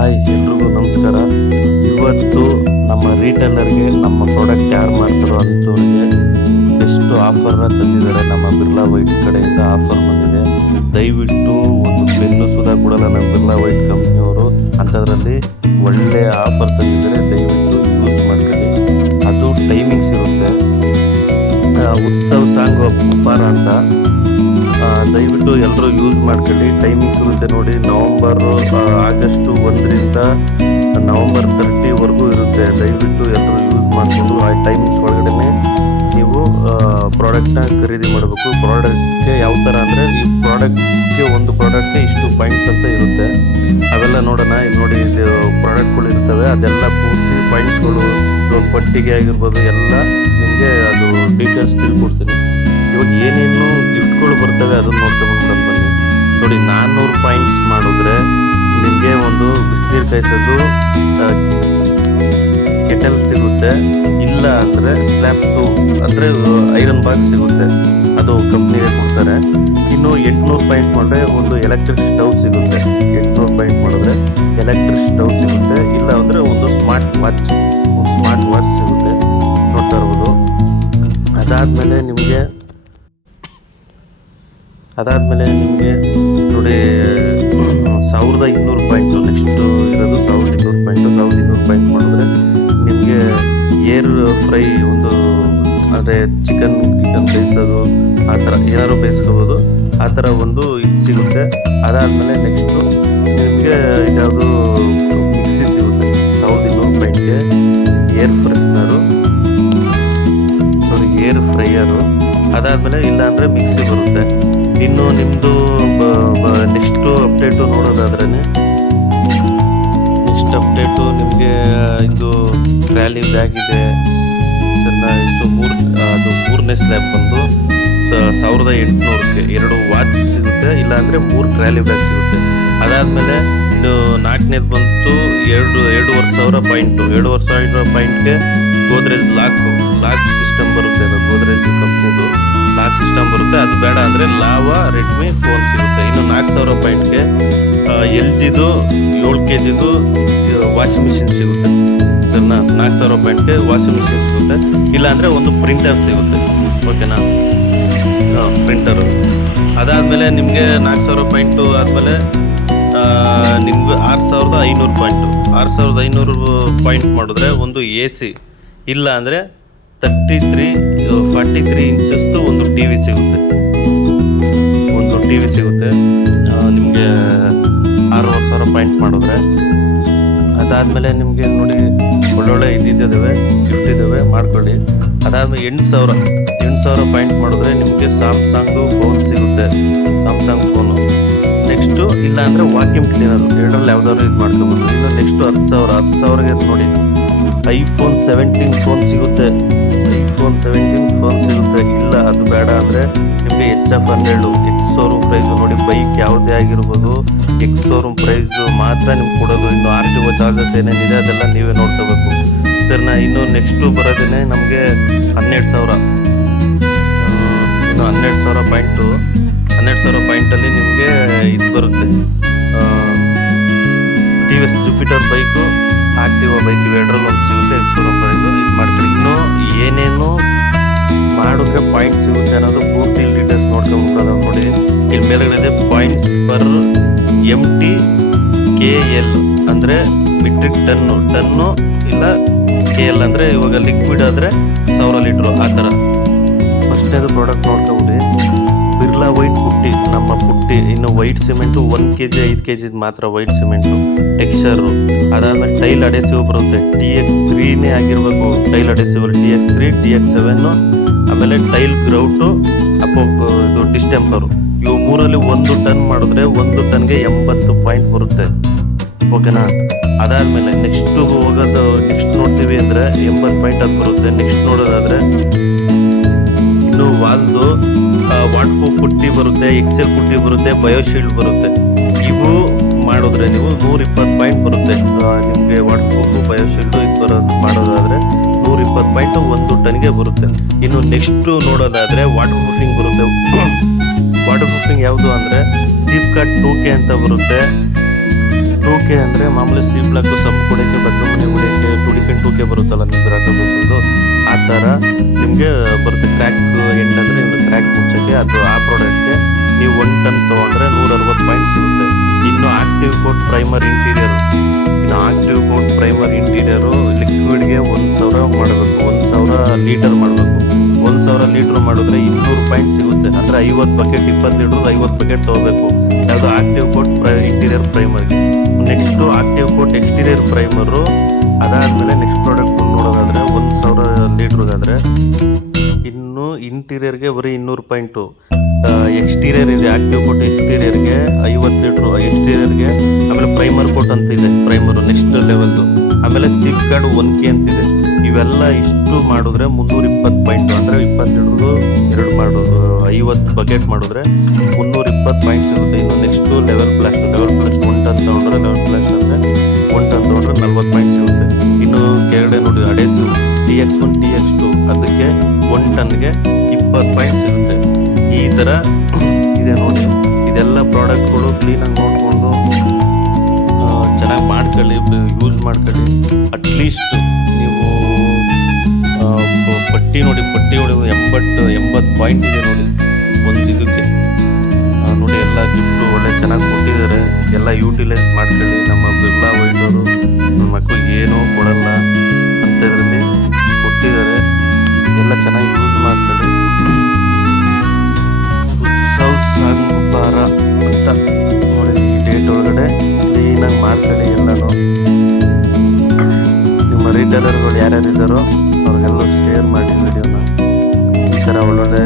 Hi, ಎಲ್ರಿಗೂ ನಮಸ್ಕಾರ. ಇವತ್ತು ನಮ್ಮ ರೀಟೇಲರ್ಗೆ ನಮ್ಮ ಪ್ರಾಡಕ್ಟ್ ಯಾರು ಮಾಡ್ತಾರೋ ಅಂಥವ್ರಿಗೆ ಬೆಸ್ಟ್ ಆಫರ್ನ ತಂದಿದ್ದಾರೆ. ನಮ್ಮ ಬಿರ್ಲಾ ವೈಟ್ ಕಡೆಯಿಂದ ಆಫರ್ ಬಂದಿದೆ. ದಯವಿಟ್ಟು ಒಂದು ಪೆನ್ನು ಸುಧಾ ಕೊಡಲ್ಲ ನಮ್ಮ ಬಿರ್ಲಾ ವೈಟ್ ಕಂಪ್ನಿಯವರು, ಅಂಥದ್ರಲ್ಲಿ ಒಳ್ಳೆಯ ಆಫರ್ ತಂದಿದ್ದಾರೆ. ದಯವಿಟ್ಟು ಯೂಸ್ ಮಾಡ್ಕೊಳ್ಳಿ. ಅದು ಟೈಮಿಂಗ್ಸ್ ಇರುತ್ತೆ. ಉತ್ಸವ್ ಸಾಂಗ್ ಉಪ್ಪಾರ ಅಂತ, ದಯವಿಟ್ಟು ಎಲ್ಲರೂ ಯೂಸ್ ಮಾಡ್ಕೊಳ್ಳಿ. ಟೈಮಿಂಗ್ಸ್ ಇರುತ್ತೆ ನೋಡಿ. ಆಗಸ್ಟ್ 1ರಿಂದ ನವಂಬರ್ 30ವರೆಗೂ ಇರುತ್ತೆ. ದಯವಿಟ್ಟು ಎಲ್ಲರೂ ಯೂಸ್ ಮಾಡಿಕೊಂಡು ಆ ಟೈಮಿಂಗ್ಸ್ ಒಳಗಡೆ ನೀವು ಪ್ರಾಡಕ್ಟ್ನ ಖರೀದಿ ಮಾಡಬೇಕು. ಪ್ರಾಡಕ್ಟ್ಗೆ ಯಾವ ಥರ ಅಂದರೆ, ಈ ಒಂದು ಪ್ರಾಡಕ್ಟ್ಗೆ ಇಷ್ಟು ಪಾಯಿಂಟ್ಸ್ ಅಂತ ಇರುತ್ತೆ. ಅವೆಲ್ಲ ನೋಡೋಣ. ಇಲ್ಲಿ ನೋಡಿ, ಇದು ಪ್ರಾಡಕ್ಟ್ಗಳು ಇರ್ತವೆ, ಅದೆಲ್ಲ ಪೂರ್ತಿ ಪಾಯಿಂಟ್ಸ್ಗಳು ಪಟ್ಟಿಗೆ ಆಗಿರ್ಬೋದು ಎಲ್ಲ ನಿಮಗೆ ಅದು ಡೀಟೇಲ್ಸ್ ತಿಳ್ಕೊಡ್ತೀನಿ. ಇವಾಗ ಏನೇನು ಗಿಫ್ಟ್ಗಳು ಬರ್ತವೆ ಅದನ್ನು ನೋಡ್ಕೊಂಡು ಬನ್ನಿ. ನೋಡಿ, 400 ಪಾಯಿಂಟ್ಸ್ ಮಾಡಿದ್ರೆ ನಿಮಗೆ ಒಂದು ಬಿಸಿನೀರು ಕಾಯಿಸೋದು ಕೆಟಲ್ ಸಿಗುತ್ತೆ. ಇಲ್ಲ ಅಂದರೆ ಸ್ಲ್ಯಾಬ್ 2 ಅಂದರೆ ಐರನ್ ಬಾಕ್ಸ್ ಸಿಗುತ್ತೆ, ಅದು ಕಂಪ್ನಿಗೆ ಕೊಡ್ತಾರೆ. ಇನ್ನು 800 ಪಾಯಿಂಟ್ ಮಾಡಿದ್ರೆ ಒಂದು ಎಲೆಕ್ಟ್ರಿಕ್ ಸ್ಟವ್ ಸಿಗುತ್ತೆ. 800 ಪಾಯಿಂಟ್ ಮಾಡಿದ್ರೆ ಎಲೆಕ್ಟ್ರಿಕ್ ಸ್ಟವ್ ಸಿಗುತ್ತೆ. ಇಲ್ಲ ಅಂದರೆ ಒಂದು ಸ್ಮಾರ್ಟ್ ವಾಚ್ ಸಿಗುತ್ತೆ, ನೋಡ್ತಾ ಇರ್ಬೋದು. ಅದಾದಮೇಲೆ ನಿಮಗೆ ನೋಡಿ 1200 ಪಾಯಿಂಟು ನೆಕ್ಸ್ಟು ಇರೋದು. 1200 ಪಾಯಿಂಟ್ ಮಾಡಿದ್ರೆ ನಿಮಗೆ ಏರ್ ಫ್ರೈ ಒಂದು ಅಂದರೆ ಚಿಕನ್ ಬೇಯಿಸೋದು, ಆ ಥರ ಏನಾದ್ರು ಬೇಯಿಸ್ಕೋಬೋದು, ಆ ಥರ ಒಂದು ಇದು ಸಿಗುತ್ತೆ. ಅದಾದಮೇಲೆ ನೆಕ್ಸ್ಟು ನಿಮಗೆ ಇದ್ಯಾವುದು ಮಿಕ್ಸಿ ಸಿಗುತ್ತೆ 1200 ಪಾಯಿಂಟ್ಗೆ. ಏರ್ ಫ್ರೈಯರು. ಅದಾದಮೇಲೆ ಇಲ್ಲಾಂದರೆ ಮಿಕ್ಸಿ ಬರುತ್ತೆ. ಇನ್ನು ನಿಮ್ಮದು ನೆಕ್ಸ್ಟು ಅಪ್ಡೇಟು ನೋಡೋದಾದ್ರೇ, ನೆಕ್ಸ್ಟ್ ಅಪ್ಡೇಟು ನಿಮಗೆ ಇದು ಟ್ರ್ಯಾಲಿ ಬ್ಯಾಗ್ ಇದೆ. ಅದು 3ನೇ ಸ್ಲ್ಯಾಬ್ ಬಂದು 1800ಕ್ಕೆ 2 ವಾಚ್ ಸಿಗುತ್ತೆ. ಇಲ್ಲಾಂದರೆ 3 ಟ್ರ್ಯಾಲಿ ಬ್ಯಾಗ್ ಸಿಗುತ್ತೆ. ಅದಾದಮೇಲೆ ಇದು 4ನೇದು ಬಂತು 2,500 ಪಾಯಿಂಟು. 2,500 ಪಾಯಿಂಟ್ಗೆ ಗೋದ್ರೇಜ್ ಲಾಕ್ ಸಿಸ್ಟಮ್ ಬರುತ್ತೆ. ಅದು ಗೋದ್ರೇಜ್ ಕಂಪ್ನಿದು ಲಾಕ್ ಸಿಸ್ಟಮ್ ಬರುತ್ತೆ. ಅದು ಬೇಡ ಅಂದರೆ ಲಾವಾ ರೆಡ್ಮಿ ಫೋನ್ ಸಿಗುತ್ತೆ. ಇನ್ನು 4,000 ಪಾಯಿಂಟ್ಗೆ LGದು 7 kgದು ವಾಷಿಂಗ್ ಮಿಷಿನ್ ಸಿಗುತ್ತೆ. 4,000 ಪಾಯಿಂಟ್ಗೆ ವಾಷಿಂಗ್ ಮಿಷಿನ್ ಸಿಗುತ್ತೆ. ಇಲ್ಲಾಂದರೆ ಒಂದು ಪ್ರಿಂಟರ್ ಸಿಗುತ್ತೆ. ಓಕೆನಾ, ಪ್ರಿಂಟರು. ಅದಾದಮೇಲೆ ನಿಮಗೆ 4,000 ಪಾಯಿಂಟು ಆದಮೇಲೆ ನಿಮ್ಗೆ 6,500 ಪಾಯಿಂಟು. 6,500 ಪಾಯಿಂಟ್ ಮಾಡಿದ್ರೆ ಒಂದು AC, ಇಲ್ಲ ಅಂದರೆ 43 ಇಂಚಸ್ದು ಒಂದು ಟಿ ವಿ ಸಿಗುತ್ತೆ. ನಿಮಗೆ 6,000 ಪಾಯಿಂಟ್ ಮಾಡಿದ್ರೆ. ಅದಾದಮೇಲೆ ನಿಮಗೆ ನೋಡಿ ಒಳ್ಳೊಳ್ಳೆ ಇದಿದ್ದಾವೆ, ಗಿಫ್ಟ್ ಇದ್ದಾವೆ, ಮಾಡ್ಕೊಳ್ಳಿ. ಅದಾದಮೇಲೆ 8,000 ಪಾಯಿಂಟ್ ಮಾಡಿದ್ರೆ ನಿಮಗೆ ಸ್ಯಾಮ್ಸಂಗು ಫೋನ್ ಸಿಗುತ್ತೆ, ಸ್ಯಾಮ್ಸಂಗ್ ಫೋನು. ನೆಕ್ಸ್ಟು ಇಲ್ಲ ಅಂದರೆ ವಾಕ್ಯೂಮ್ ಕ್ಲೀನರು, ಎರಡರಲ್ಲಿ ಯಾವ್ದಾದ್ರು ಇದು ಮಾಡ್ಕೋಬೋದು. ಇನ್ನು ನೆಕ್ಸ್ಟು 10,000ಗೆ ನೋಡಿ iPhone 17 ಫೋನ್ ಸಿಗುತ್ತೆ. ಇಲ್ಲ ಅದು ಬೇಡ ಅಂದರೆ ನಿಮಗೆ HF100 ಎಕ್ಸ್-ಶೋರೂಮ್ ಪ್ರೈಸು ನೋಡಿ. ಬೈಕ್ ಯಾವುದೇ ಆಗಿರ್ಬೋದು ಎಕ್ಸ್-ಶೋರೂಮ್ ಪ್ರೈಸು ಮಾತ್ರ ನಿಮ್ಗೆ ಕೊಡೋದು. ಇನ್ನು RTO ಚಾರ್ಜಸ್ ಏನೇನಿದೆ ಅದೆಲ್ಲ ನೀವೇ ನೋಡ್ಕೋಬೇಕು. ಸರಿನಾ? ಇನ್ನು ನೆಕ್ಸ್ಟು ಬರೋದೇ ನಮಗೆ 12,000. ಇನ್ನು 12,000 ಪಾಯಿಂಟಲ್ಲಿ ನಿಮಗೆ ಇದು ಬರುತ್ತೆ, TVS Jupiter bike, Activa bike, ಇವೆರಡರಲ್ಲಿ ಒಂದು ಸಿಗುತ್ತೆ ಎಕ್ಸ್-ಶೋರೂಮ್ ಪ್ರೈಸು. ಇದು ಮಾಡ್ಕೊಳ್ಳಿ. ಇನ್ನೂ ಏನೇನು ಮಾಡಿದ್ರೆ ಪಾಯಿಂಟ್ ಸಿಗುತ್ತೆ ಅನ್ನೋದು ಪೂರ್ತಿ ಡೀಟೇಲ್ಸ್ ನೋಡ್ಕೊಂಡ್ಬಿಡೋದು. ನೋಡಿ, ಇಲ್ಲಿ ಮೇಲ್ಗಡೆ ಪಾಯಿಂಟ್ಸ್ ಪರ್ MTKL ಅಂದರೆ ಮೆಟ್ರಿಕ್ ಟನ್ನು, ಇಲ್ಲ KL ಅಂದರೆ ಇವಾಗ ಲಿಕ್ವಿಡ್ ಆದರೆ 1000 ಲೀಟ್ರು, ಆ ಥರ. ಫಸ್ಟ್ನೇದು ಪ್ರಾಡಕ್ಟ್ ನೋಡ್ಕೊಬಿಡಿ. ಬಿರ್ಲಾ ವೈಟ್ ಪುಟ್ಟಿ, ನಮ್ಮ ಪುಟ್ಟಿ. ಇನ್ನು ವೈಟ್ ಸಿಮೆಂಟು 1 kg 5 kg ಮಾತ್ರ ವೈಟ್ ಸಿಮೆಂಟು, ಟೆಕ್ಸ್ಚರು. ಅದಾದಮೇಲೆ ಟೈಲ್ ಅಡೆಸಿವ್ ಬರುತ್ತೆ. TX3ನೇ ಆಗಿರಬೇಕು ಟೈಲ್ ಅಡೆಸಿವ್. TX3, TX7, ಆಮೇಲೆ ಟೈಲ್ ಗ್ರೌಟು, ಇದು ಡಿಸ್ಟೆಂಪರು. ಇವು 3ರಲ್ಲಿ 1 ಟನ್ ಮಾಡಿದ್ರೆ 1 ಟನ್ಗೆ 80 ಪಾಯಿಂಟ್ ಬರುತ್ತೆ. ಓಕೆನಾ? ಅದಾದಮೇಲೆ ನೆಕ್ಸ್ಟ್ ನೋಡ್ತೀವಿ ಅಂದರೆ 80 ಪಾಯಿಂಟ್ ಅದು ಬರುತ್ತೆ. ನೆಕ್ಸ್ಟ್ ನೋಡೋದಾದರೆ ಇನ್ನು ವಾಲ್ದು ವಾಟರ್ ಪ್ರೂಫ್ ಪುಟ್ಟಿ ಬರುತ್ತೆ, XL ಪುಟ್ಟಿ ಬರುತ್ತೆ, ಬಯೋಶೀಲ್ಡ್ ಬರುತ್ತೆ. ಇವು ಮಾಡಿದ್ರೆ ನೀವು 120 ಪಾಯಿಂಟ್ ಬರುತ್ತೆ ನಿಮಗೆ. ವಾಟರ್ ಪ್ರೂಫು, ಬಯೋಶೀಲ್ಡು ಇದು ಮಾಡೋದಾದರೆ 120 ಪಾಯಿಂಟು 1 ಟನ್ಗೆ ಬರುತ್ತೆ. ಇನ್ನು ನೆಕ್ಸ್ಟು ನೋಡೋದಾದರೆ ವಾಟರ್ ಪ್ರೂಫಿಂಗ್ ಬರುತ್ತೆ. ವಾಟರ್ ಪ್ರೂಫಿಂಗ್ ಯಾವುದು ಅಂದರೆ ಸಿಪ್ಕಾಟ್ 2K ಅಂತ ಬರುತ್ತೆ. 2K ಅಂದರೆ ಮಾಮೂಲಿ ಬ್ಲಾಕು ಸಮ್ ಕೊಡೋಕ್ಕೆ ಬದ್ರಮನೆ ಹೊಡಿಯೋಕ್ಕೆ ಟೂಕೆ ಬರುತ್ತಲ್ಲ ನಿಮ್ದು ಆಟೋಬಸ್ಸು ಆ ಥರ ನಿಮಗೆ ಬರುತ್ತೆ. ಕ್ರ್ಯಾಕ್ ಎಂಡ್ ಅಂದರೆ ನಿಮ್ದು ಕ್ರ್ಯಾಕ್ ಮುಚ್ಚೋಕ್ಕೆ ಅದು ಆ ಪ್ರಾಡಕ್ಟ್ಗೆ ನೀವು 1 ಟನ್ ತೊಗೊಂಡ್ರೆ 160 ಪಾಯಿಂಟ್ ಸಿಗುತ್ತೆ. ಇನ್ನು ಆಕ್ಟಿವ್ ಕೋಟ್ ಪ್ರೈಮರ್ ಇಂಟೀರಿಯರು ಲಿಕ್ವಿಡ್ಗೆ 1000 ಮಾಡಬೇಕು, 1000 ಲೀಟರ್ ಮಾಡಬೇಕು. 1000 ಲೀಟ್ರ್ ಮಾಡಿದ್ರೆ 200 ಪಾಯಿಂಟ್ ಸಿಗುತ್ತೆ. ಅಂದರೆ 50 ಬಕೆಟ್ 20 ಲೀಟ್ರ್ 50 ಬಕೆಟ್ ತೊಗೋಬೇಕು. ಯಾವುದು ಆಕ್ಟಿವ್ ಕೋಟ್ ಇಂಟೀರಿಯರ್ ಪ್ರೈಮರ್ಗೆ. Next active coat exterior primer. ಅದಾದಮೇಲೆ ನೆಕ್ಸ್ಟ್ ಪ್ರಾಡಕ್ಟ್ ನೋಡೋದಾದರೆ 1000 ಲೀಟ್ರಿಗಾದರೆ ಇನ್ನು ಇಂಟೀರಿಯರ್ಗೆ ಬರೀ 200 ಪಾಯಿಂಟು. ಎಕ್ಸ್ಟೀರಿಯರ್ ಇದೆ, ಆಕ್ಟಿವ್ ಕೋಟ್ ಎಕ್ಸ್ಟೀರಿಯರ್ಗೆ 50 ಲೀಟ್ರು ಎಕ್ಸ್ಟೀರಿಯರ್ಗೆ. ಆಮೇಲೆ ಪ್ರೈಮರ್ ಕೋಟ್ ಅಂತ ಇದೆ, ಪ್ರೈಮರು ನೆಕ್ಸ್ಟ್ ಲೆವೆಲ್ದು. ಆಮೇಲೆ ಸೇಫ್ ಗಾರ್ಡ್ 1K ಅಂತಿದೆ. ಇವೆಲ್ಲ ಇಷ್ಟು ಮಾಡಿದ್ರೆ 320 ಪಾಯಿಂಟು. ಅಂದರೆ 20 ಲೀಟ್ರು 50 ಬಕೆಟ್ ಮಾಡಿದ್ರೆ 320 ಪಾಯಿಂಟ್ ಸಿಗುತ್ತೆ. ಇನ್ನು ನೆಕ್ಸ್ಟು ಲೆವೆಲ್ ಪ್ಲಾಸ್ಟ್ 1 ಟನ್ ತೊಗೊಂಡ್ರೆ 1 ಟನ್ ತೊಗೊಂಡ್ರೆ 40 ಪಾಯಿಂಟ್ ಸಿಗುತ್ತೆ. ಇನ್ನು ಕೆಳಗಡೆ ನೋಡಿ ಅಡೇಸಿವ್ TX1 TX2 ಅದಕ್ಕೆ 1 ಟನ್ಗೆ 20 ಪಾಯಿಂಟ್ ಸಿಗುತ್ತೆ. ಈ ಥರ ಇದೆ ನೋಡಿ. ಇದೆಲ್ಲ ಪ್ರಾಡಕ್ಟ್ಗಳು ಕ್ಲೀನಾಗಿ ನೋಡಿಕೊಂಡು ಚೆನ್ನಾಗಿ ಮಾಡ್ಕೊಳ್ಳಿ, ಯೂಸ್ ಮಾಡ್ಕೊಳ್ಳಿ. ಅಟ್ಲೀಸ್ಟ್ ನೀವು ಪಟ್ಟಿ ನೋಡಿ 80 ಪಾಯಿಂಟ್ ಇದೆ ನೋಡಿ ಒಂದು ಇದಕ್ಕೆ. ನೋಡಿ ಎಲ್ಲ ಗಿಫ್ಟು ಒಳ್ಳೆ ಚೆನ್ನಾಗಿ ಕೊಟ್ಟಿದ್ದಾರೆ. ಎಲ್ಲ ಯೂಟಿಲೈಸ್ ಮಾಡ್ಕೊಳ್ಳಿ. ನಮ್ಮ ಬಿರ್ಲಾ ವೈಟ್ ಅವರು ನನ್ನ ಮಕ್ಕಳಿಗೆ ಏನೂ ಕೊಡಲ್ಲ ಅಂಥದ್ರಲ್ಲಿ ಕೊಟ್ಟಿದ್ದಾರೆ. ಎಲ್ಲ ಚೆನ್ನಾಗಿ ಯೂಸ್ ಮಾಡ್ಕೊಳ್ಳಿ. ಭಾರ ಅಂತ ನೋಡಿ ಈ ಡೇಟ್ ಒಳಗಡೆ ಕ್ಲೀನಾಗಿ ಮಾಡ್ಕೊಳ್ಳಿ. ಎಲ್ಲನೂ ನಿಮ್ಮ ರೀಟೇಲರ್ಗಳು ಯಾರ್ಯಾರಿದ್ದಾರೋ ಅವ್ರಿಗೆಲ್ಲ ಶೇರ್ ಮಾಡಿ ವಿಡಿಯೋನ. ಈ ಥರ ಒಳ್ಳೊಳ್ಳೆ